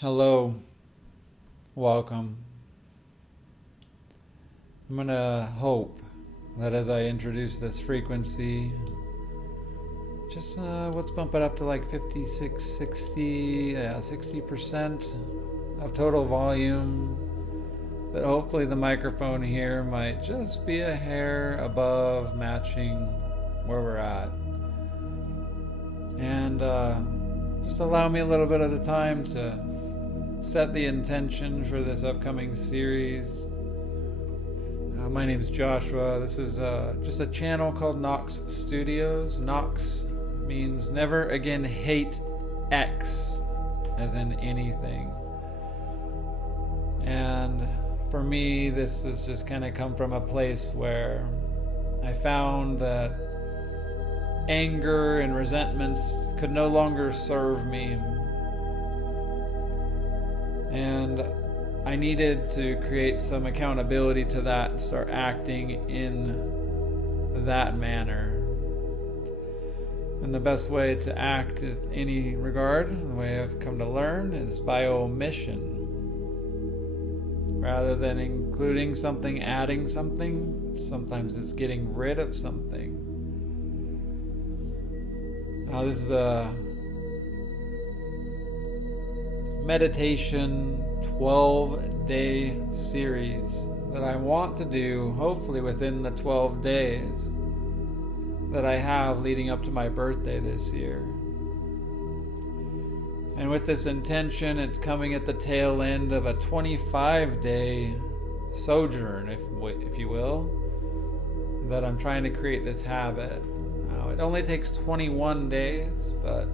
Hello, welcome. I'm gonna hope that as I introduce this frequency, just let's bump it up to like 56, 60, 60% of total volume. That hopefully the microphone here might just be a hair above matching where we're at. And just allow me a little bit at a time to set the intention for this upcoming series. My name is Joshua. This is just a channel called Nox Studios. Nox means never again hate X, as in anything. And for me, this has just kind of come from a place where I found that anger and resentments could no longer serve me. And I needed to create some accountability to that and start acting in that manner. And the best way to act in any regard, the way I've come to learn, is by omission. Rather than including something, adding something, sometimes it's getting rid of something. Now, this is a meditation 12-day series that I want to do hopefully within the 12 days that I have leading up to my birthday this year. And with this intention, it's coming at the tail end of a 25-day sojourn, if you will, that I'm trying to create this habit. Now, it only takes 21 days, but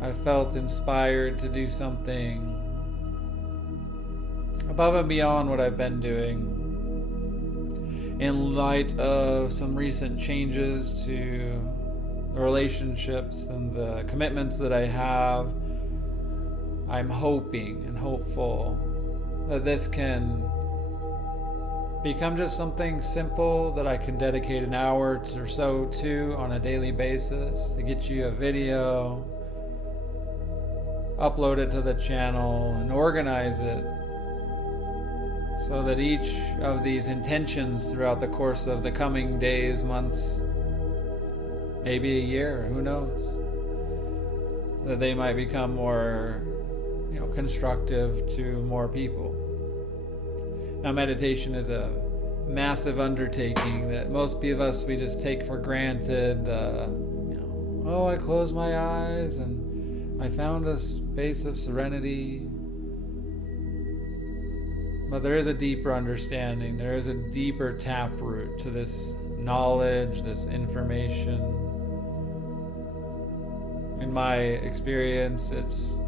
I felt inspired to do something above and beyond what I've been doing in light of some recent changes to the relationships and the commitments that I have. I'm hoping and hopeful that this can become just something simple that I can dedicate an hour or so to on a daily basis to get you a video, upload it to the channel, and organize it so that each of these intentions throughout the course of the coming days, months, maybe a year, who knows, that they might become more constructive to more people. Now, meditation is a massive undertaking that most of us, we just take for granted. I close my eyes and I found a space of serenity. But there is a deeper understanding. There is a deeper taproot to this knowledge, this information. In my experience, it's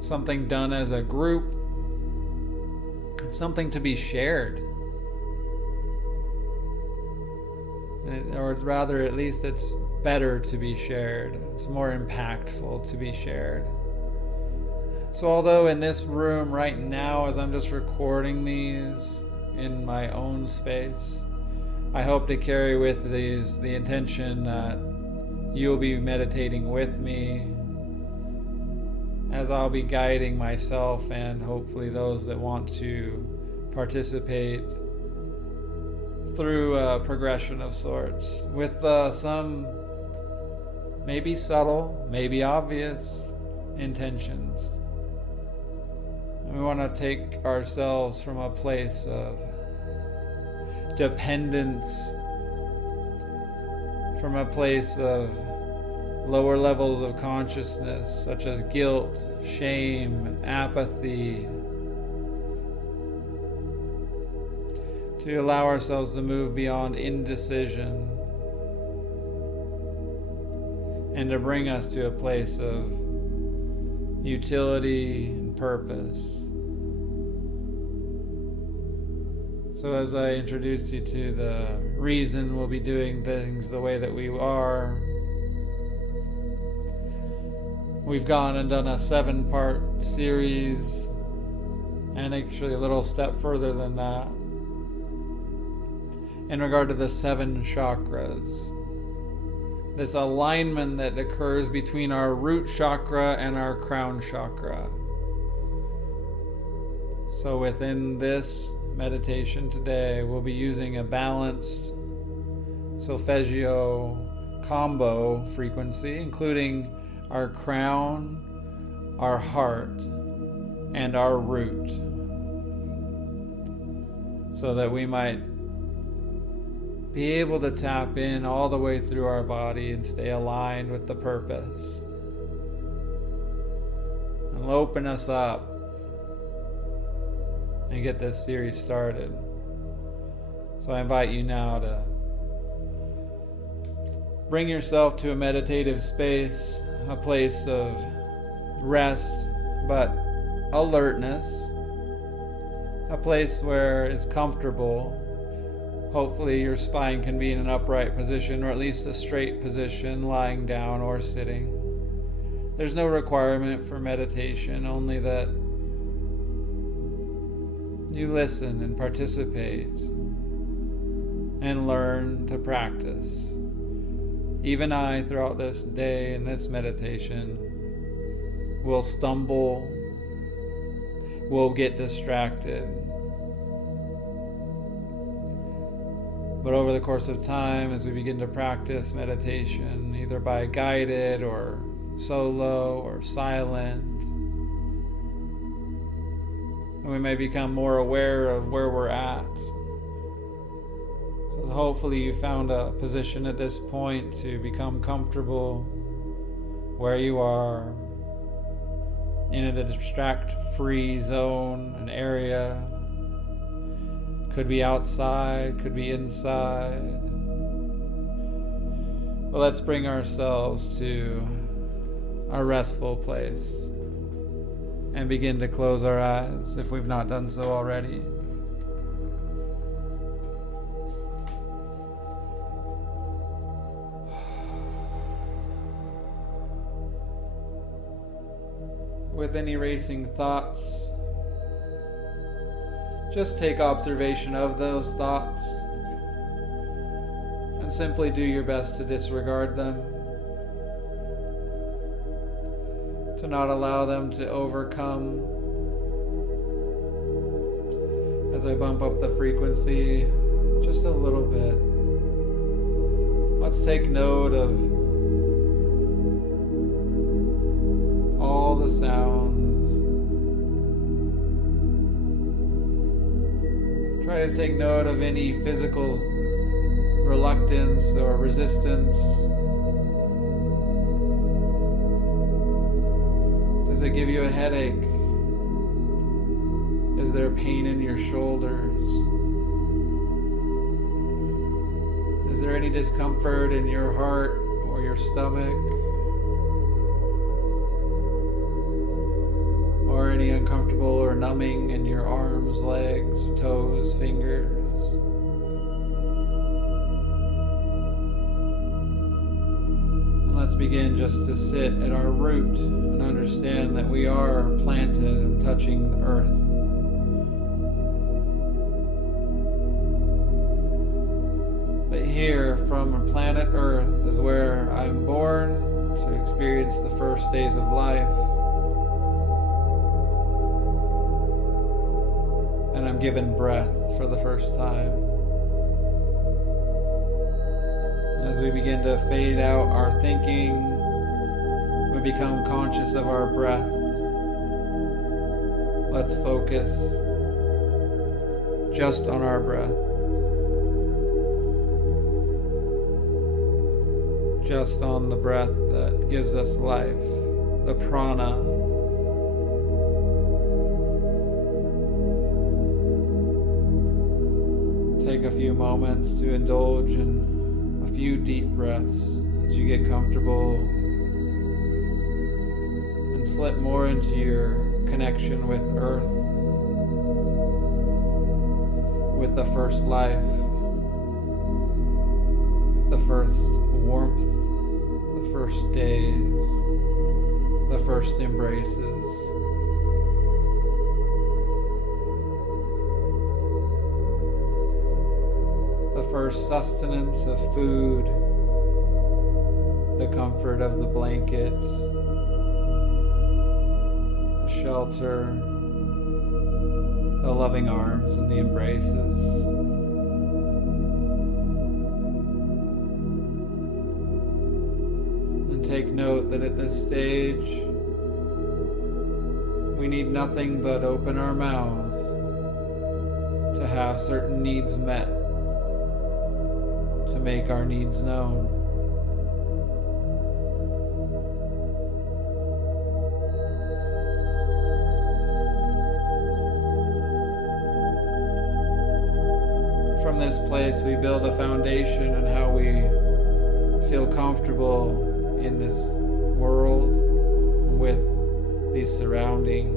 something done as a group. It's something to be shared. Or rather, at least it's better to be shared. It's more impactful to be shared. So although in this room right now, as I'm just recording these in my own space, I hope to carry with these the intention that you'll be meditating with me as I'll be guiding myself and hopefully those that want to participate through a progression of sorts with some maybe subtle, maybe obvious intentions. And we want to take ourselves from a place of dependence, from a place of lower levels of consciousness, such as guilt, shame, apathy, to allow ourselves to move beyond indecision and to bring us to a place of utility and purpose. So as I introduce you to the reason we'll be doing things the way that we are, we've gone and done a 7-part series, and actually a little step further than that, in regard to the 7 chakras. this alignment that occurs between our root chakra and our crown chakra. So within this meditation today, we'll be using a balanced solfeggio combo frequency, including our crown, our heart, and our root, so that we might be able to tap in all the way through our body and stay aligned with the purpose, and open us up and get this series started. So I invite you now to bring yourself to a meditative space, a place of rest but alertness, a place where it's comfortable. Hopefully your spine can be in an upright position, or at least a straight position, lying down or sitting. There's no requirement for meditation, only that you listen and participate and learn to practice. Even I, throughout this day and this meditation, will stumble, will get distracted. But over the course of time, as we begin to practice meditation, either by guided or solo or silent, we may become more aware of where we're at. So hopefully you found a position at this point to become comfortable where you are, in a distract-free zone, an area. Could be outside, could be inside. Well, let's bring ourselves to a restful place and begin to close our eyes if we've not done so already. With any racing thoughts, just take observation of those thoughts and simply do your best to disregard them, to not allow them to overcome. As I bump up the frequency just a little bit, let's take note of all the sounds. Try to take note of any physical reluctance or resistance. Does it give you a headache? Is there pain in your shoulders? Is there any discomfort in your heart or your stomach? Or any uncomfortable or numbing in your arms, legs, toes, fingers? And let's begin just to sit at our root and understand that we are planted and touching the earth. That here from planet Earth is where I'm born to experience the first days of life. And I'm given breath for the first time. And as we begin to fade out our thinking, we become conscious of our breath. Let's focus just on our breath. Just on the breath that gives us life, the prana. Take a few moments to indulge in a few deep breaths as you get comfortable and slip more into your connection with Earth, with the first life, with the first warmth, the first days, the first embraces. The first sustenance of food, the comfort of the blanket, the shelter, the loving arms and the embraces. And take note that at this stage, we need nothing but open our mouths to have certain needs met, to make our needs known. From this place, we build a foundation on how we feel comfortable in this world with these surroundings.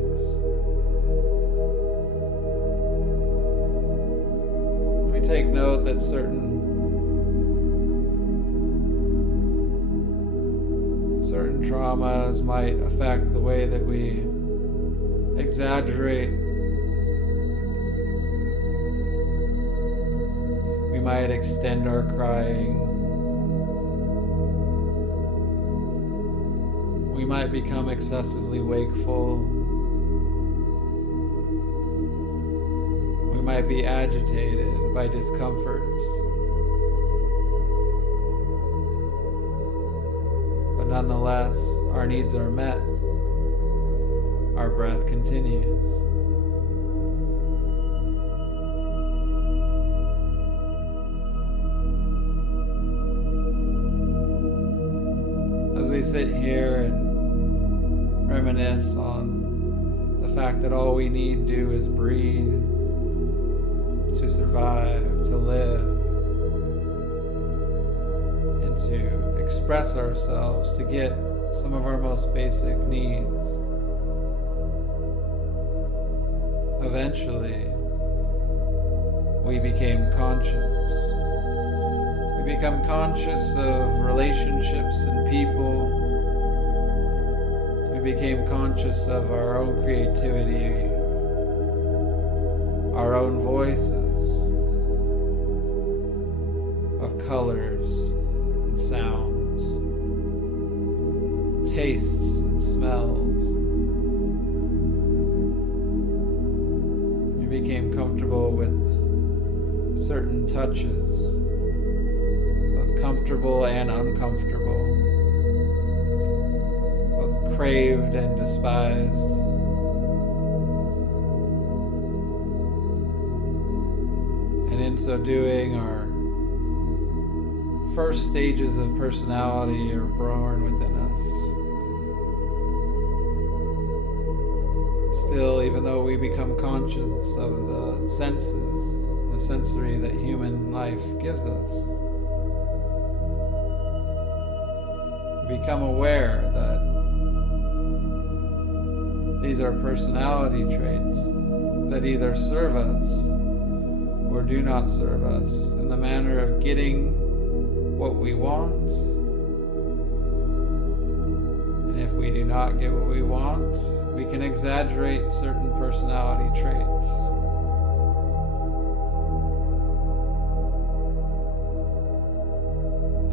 We take note that certain traumas might affect the way that we exaggerate. We might extend our crying. We might become excessively wakeful. We might be agitated by discomforts. But nonetheless, our needs are met. Our breath continues. As we sit here and reminisce on the fact that all we need do is breathe to survive, to live, and to express ourselves, to get some of our most basic needs. Eventually, we became conscious. We become conscious of relationships and people. We became conscious of our own creativity, our own voices, of colors and sounds, tastes and smells. We became comfortable with certain touches, both comfortable and uncomfortable, both craved and despised. And in so doing, our first stages of personality are born within us. Still, even though we become conscious of the senses, the sensory that human life gives us, we become aware that these are personality traits that either serve us or do not serve us in the manner of getting what we want. And if we do not get what we want, we can exaggerate certain personality traits.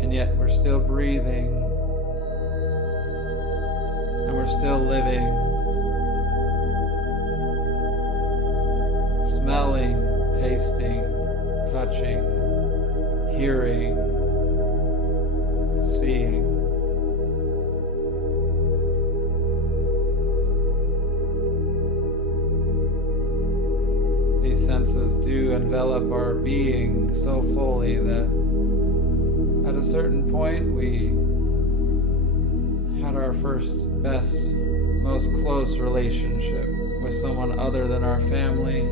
And yet we're still breathing, and we're still living, smelling, tasting, touching, hearing, seeing. These senses do envelop our being so fully that at a certain point we had our first, best, most close relationship with someone other than our family,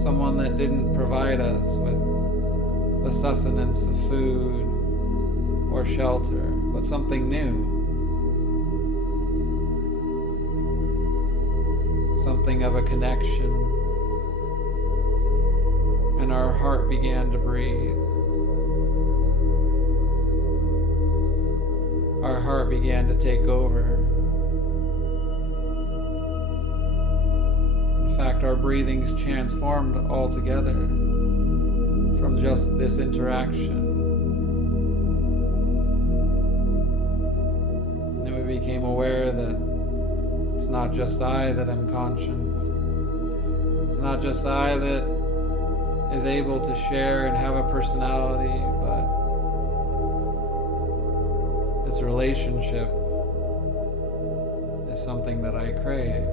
someone that didn't provide us with the sustenance of food or shelter, but something new. Something of a connection. And our heart began to breathe. Our heart began to take over. In fact, our breathings transformed altogether from just this interaction. became aware that it's not just I that am conscious. It's not just I that is able to share and have a personality, but this relationship is something that I crave.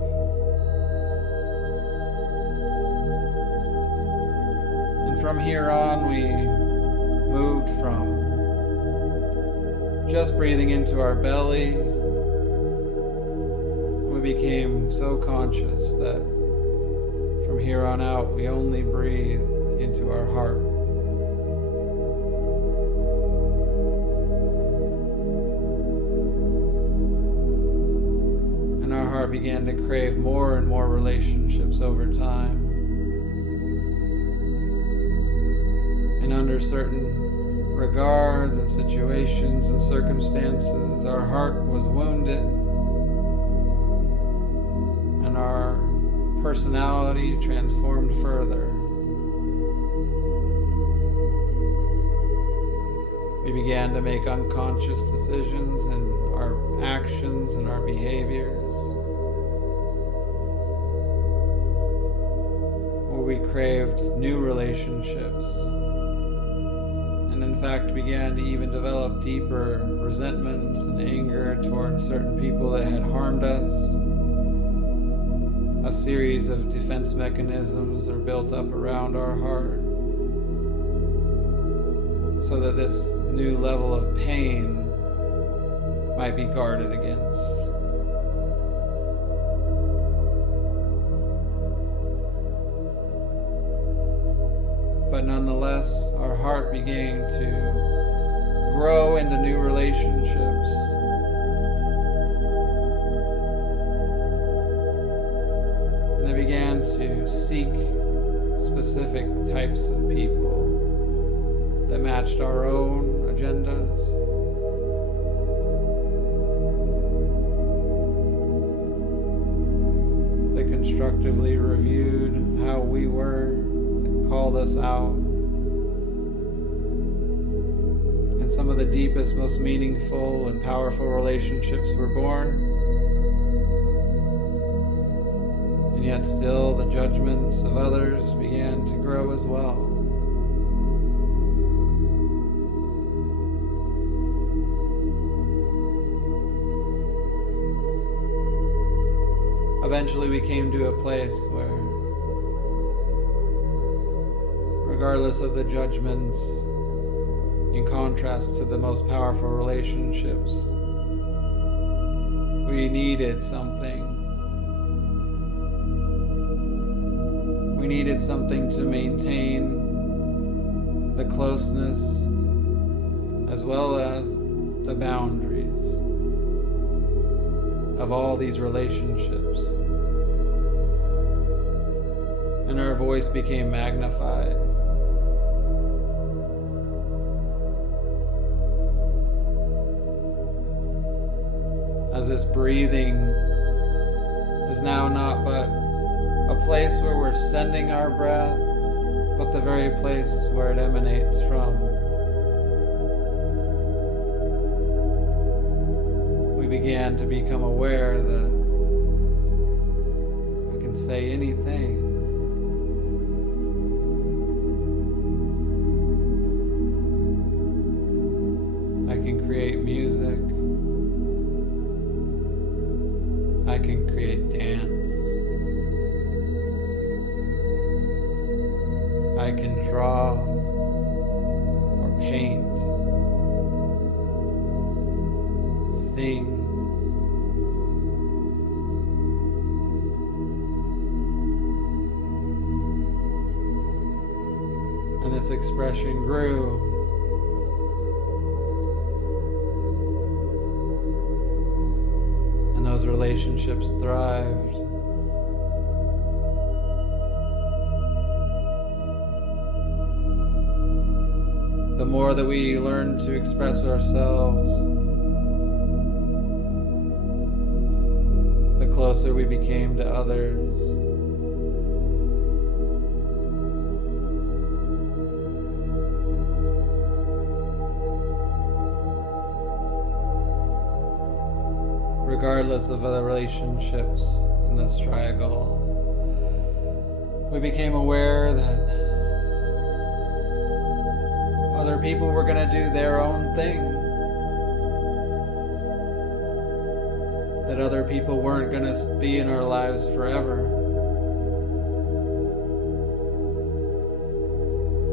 And from here on, we moved from just breathing into our belly. We became so conscious that from here on out, we only breathe into our heart. And our heart began to crave more and more relationships over time. And under certain regards and situations and circumstances, our heart was wounded, and our personality transformed further. We began to make unconscious decisions in our actions and our behaviors, where we craved new relationships, and in fact began to even develop deeper resentments and anger towards certain people that had harmed us. A series of defense mechanisms are built up around our heart so that this new level of pain might be guarded against. But nonetheless, our heart began to grow into new relationships. And I began to seek specific types of people that matched our own agendas. That constructively reviewed how we were, that called us out. And some of the deepest, most meaningful and powerful relationships were born. And yet still the judgments of others began to grow as well. Eventually we came to a place where, regardless of the judgments, in contrast to the most powerful relationships, we needed something. We needed something to maintain the closeness as well as the boundaries of all these relationships. And our voice became magnified. As this breathing is now not but a place where we're sending our breath, but the very place where it emanates from. We began to become aware that we can say anything. I can create music. I can create dance. I can draw or paint, sing. And this expression grew. And those relationships thrived. The more that we learn to express ourselves, the closer we became to others. regardless of other relationships in this triangle. We became aware that other people were going to do their own thing. That other people weren't going to be in our lives forever.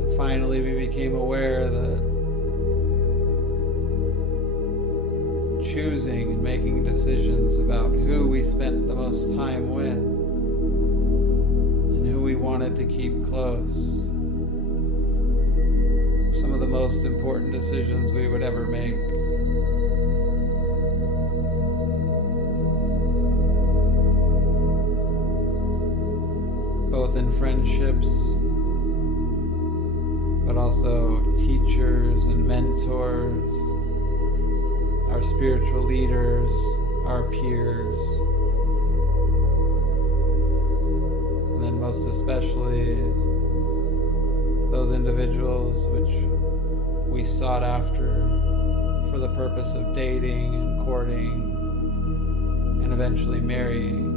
And finally, we became aware that choosing and making decisions about who we spent the most time with and who we wanted to keep close, some of the most important decisions we would ever make. Both in friendships, but also teachers and mentors, our spiritual leaders, our peers, and then most especially those individuals which we sought after for the purpose of dating and courting and eventually marrying.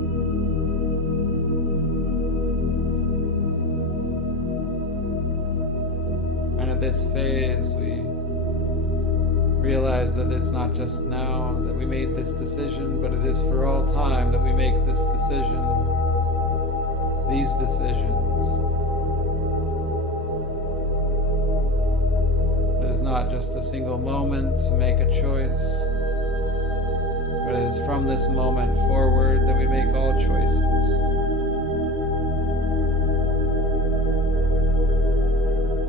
And at this phase, we realize that it's not just now that we made this decision, but it is for all time that we make this decision, these decisions. It is not just a single moment to make a choice, but it is from this moment forward that we make all choices.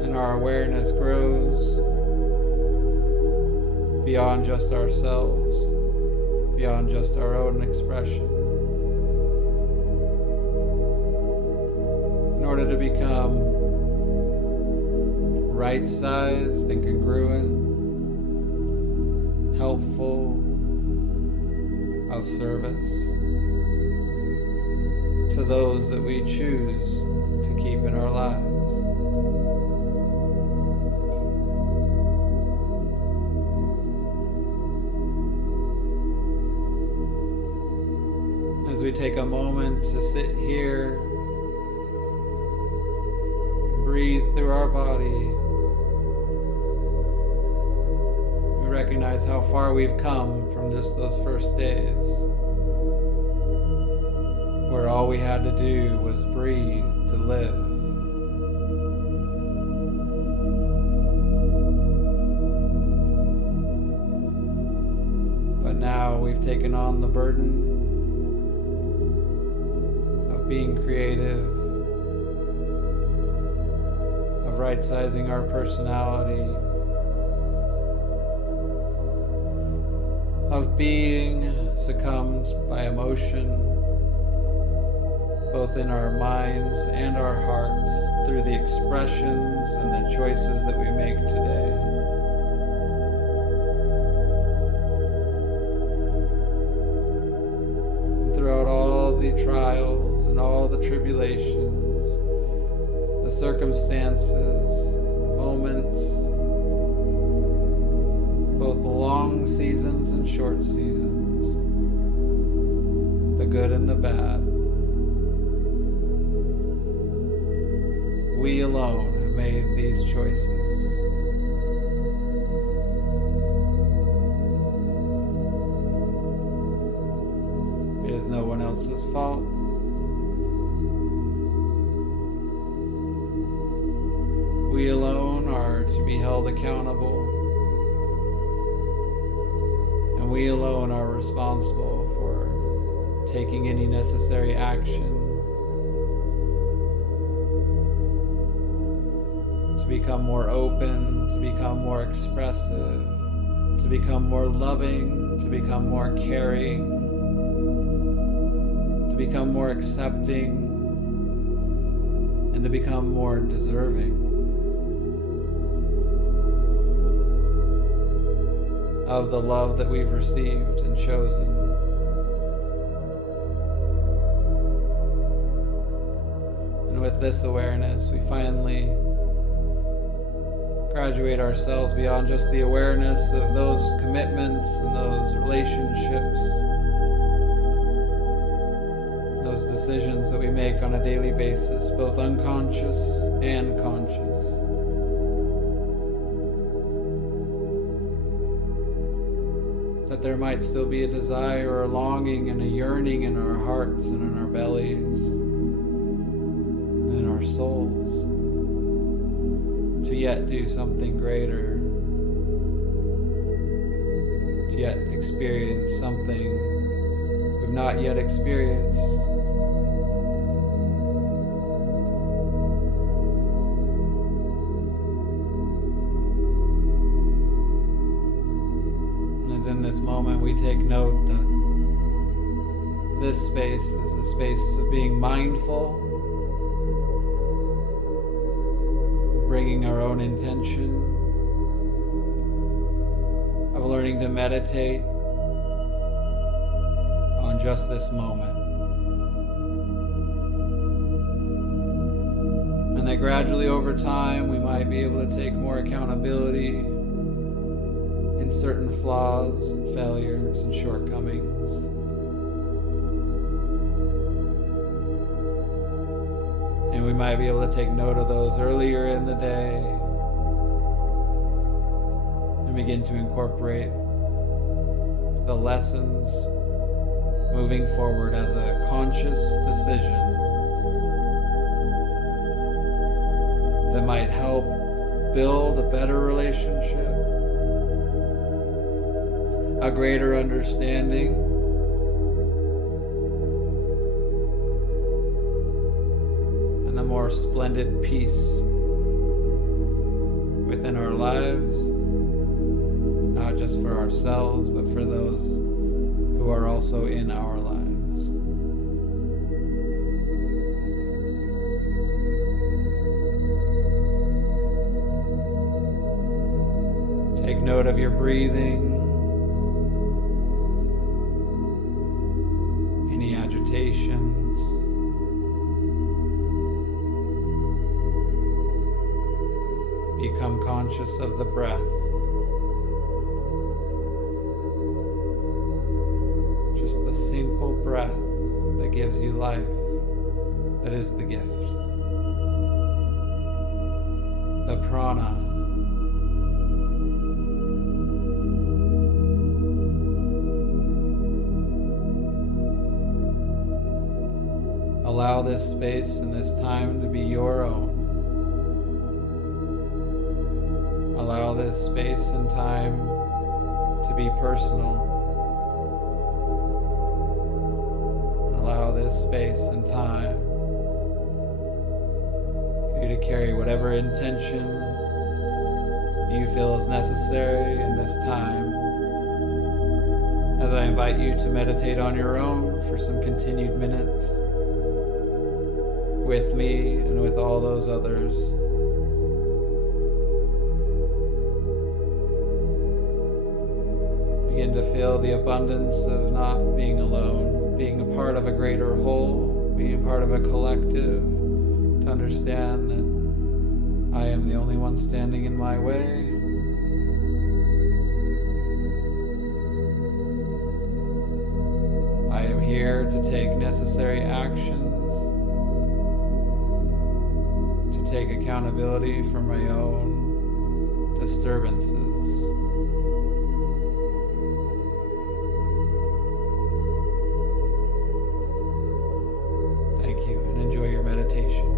And our awareness grows beyond just ourselves, beyond just our own expression. In order to become right-sized and congruent, helpful, of service to those that we choose to keep in our lives. As we take a moment to sit here, breathe through our body, we recognize how far we've come from just those first days, where all we had to do was breathe to live. But now we've taken on the burden being creative, of right-sizing our personality, of being succumbed by emotion, both in our minds and our hearts, through the expressions and the choices that we make today. And throughout all the trials, and all the tribulations, the circumstances, moments, both the long seasons and short seasons, the good and the bad, we alone have made these choices. It is no one else's fault. We alone are to be held accountable, and we alone are responsible for taking any necessary action to become more open, to become more expressive, to become more loving, to become more caring, to become more accepting, and to become more deserving of the love that we've received and chosen. And with this awareness, we finally graduate ourselves beyond just the awareness of those commitments and those relationships make on a daily basis, both unconscious and conscious. That there might still be a desire or a longing and a yearning in our hearts and in our bellies and in our souls to yet do something greater, to yet experience something we've not yet experienced. And as in this moment we take note that this space is the space of being mindful, of bringing our own intention, of learning to meditate on just this moment. And that gradually over time we might be able to take more accountability in certain flaws and failures and shortcomings. And we might be able to take note of those earlier in the day and begin to incorporate the lessons moving forward as a conscious decision that might help build a better relationship, a greater understanding, and a more splendid peace within our lives, not just for ourselves, but for those who are also in our lives. Take note of your breathing, any agitations, become conscious of the breath. Just the simple breath that gives you life, that is the gift. The prana. Allow this space and this time to be your own. Allow this space and time to be personal. Allow this space and time for you to carry whatever intention you feel is necessary in this time, as I invite you to meditate on your own for some continued minutes with me and with all those others. Begin to feel the abundance of not being alone, being a part of a greater whole, being part of a collective, to understand that I am the only one standing in my way. I am here to take necessary actions, to take accountability for my own disturbances. Thank you, and enjoy your meditation.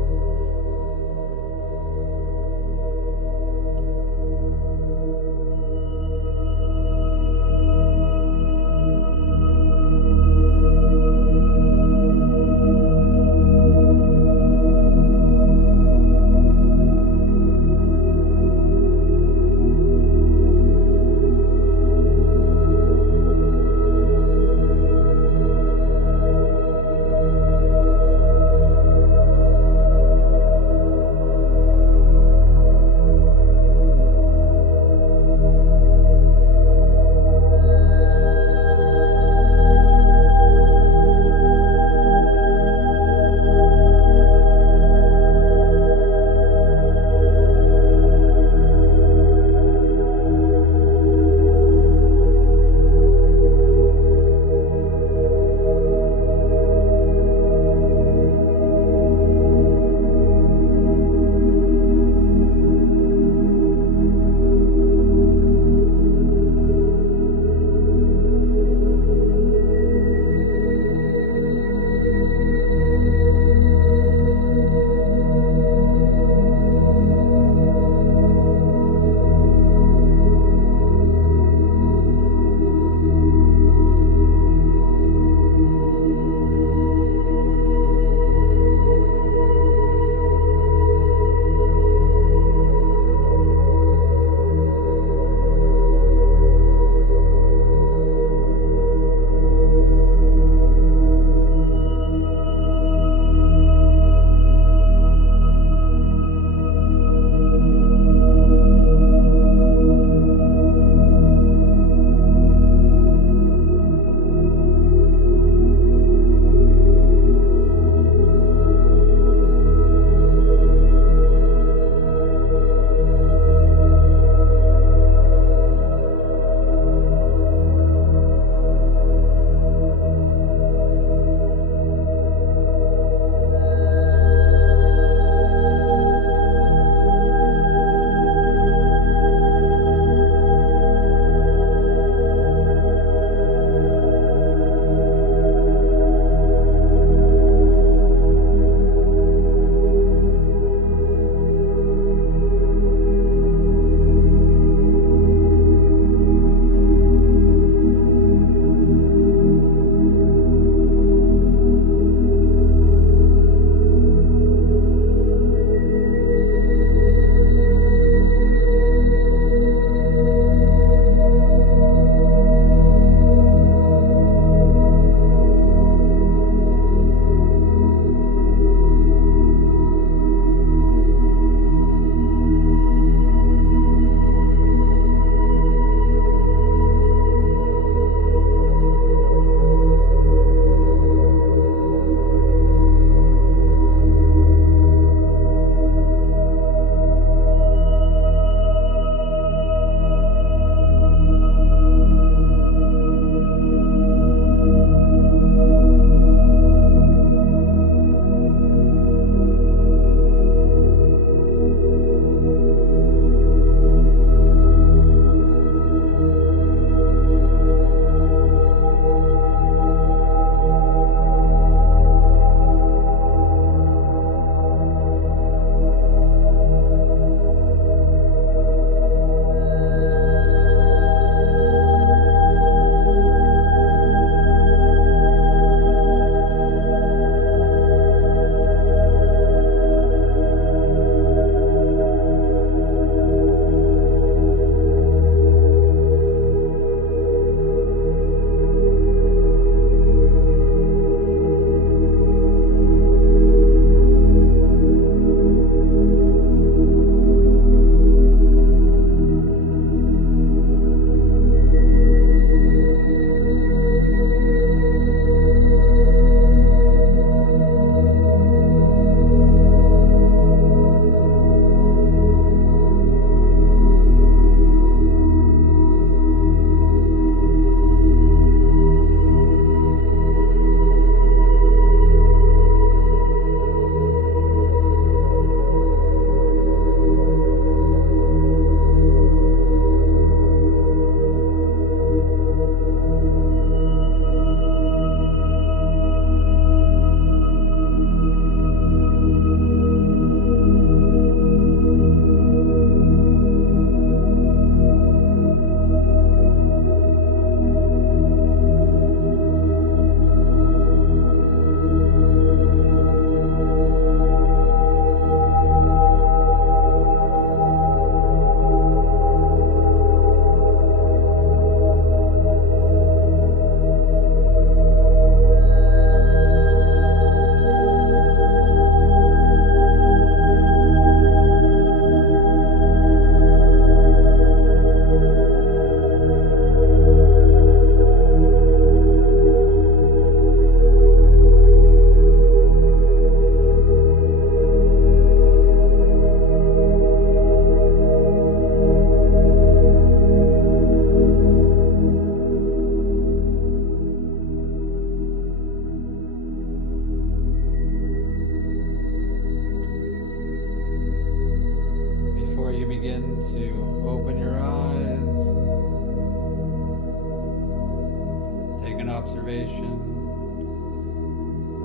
Take an observation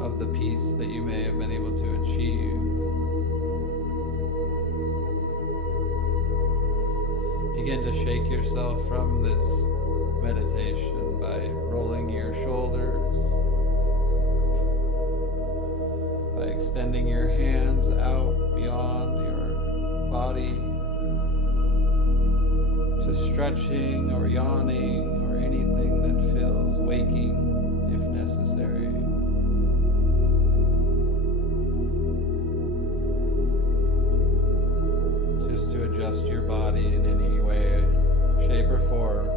of the peace that you may have been able to achieve. Begin to shake yourself from this meditation by rolling your shoulders, by extending your hands out beyond your body, to stretching or yawning or anything that feels waking if necessary. Just to adjust your body in any way, shape or form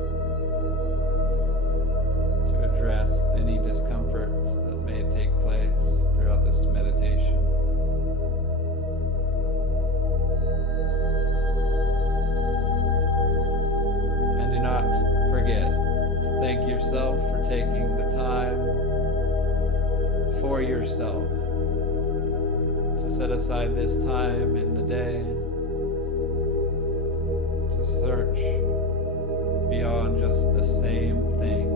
to address any discomforts that may take place throughout this meditation. And do not forget to thank yourself for taking the time for yourself, to set aside this time in the day to search beyond just the same thing.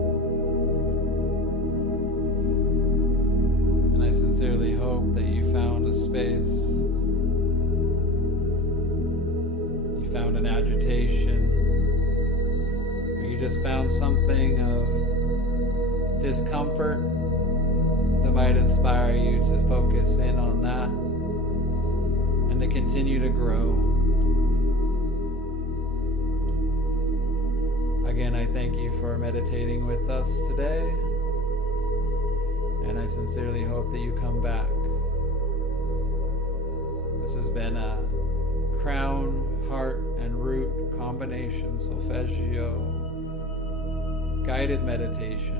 And I sincerely hope that you found a space, you found an agitation, or you just found something of discomfort that might inspire you to focus in on that and to continue to grow. Again, I thank you for meditating with us today, and I sincerely hope that you come back. This has been a crown, heart, and root combination solfeggio guided meditation.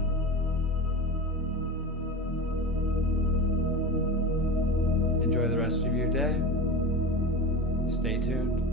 Enjoy the rest of your day. Stay tuned.